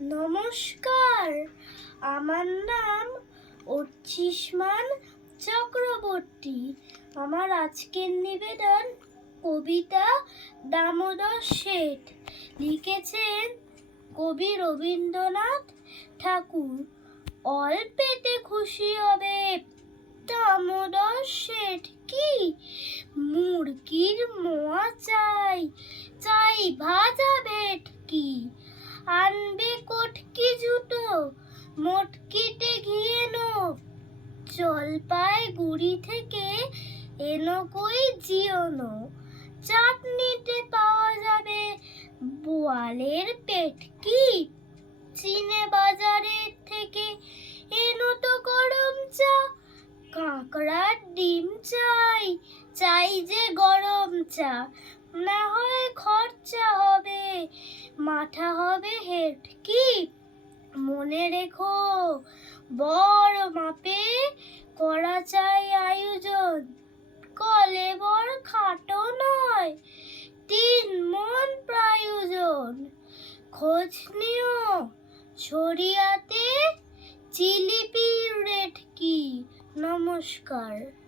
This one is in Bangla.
নমস্কার। আমার নাম অর্চিষ্মান চক্রবর্তী। আমার আজকের নিবেদন কবিতা দামোদর শেঠ। লিখেছেন কবি রবীন্দ্রনাথ ঠাকুর। অল্পেতে খুশি হবে দামোদর শেঠ কি? মুরগির মোয়া চাই চাই ভাজা বেট কি? আনবে মটকিতে ঘিয়ে নো। জলপাই গুড়ি থেকে, এনো কই জিওনো চাটনিতে পাওয়া যাবে বোয়ালের পেটকি চিনে বাজারের থেকে এনো তো গরম চা। কাঁকড়ার ডিম চাই চাই যে গরম চা। না হয় খরচা হবে মাথা হবে হেড কি? মনে রেখো বড় মাপে করা চাই আয়োজন। কলেবর খাটো নয়, তিন মন প্রায়োজন। খোঁজ নিও, ছড়িয়াতে চিলিপির রেট কি নমস্কার।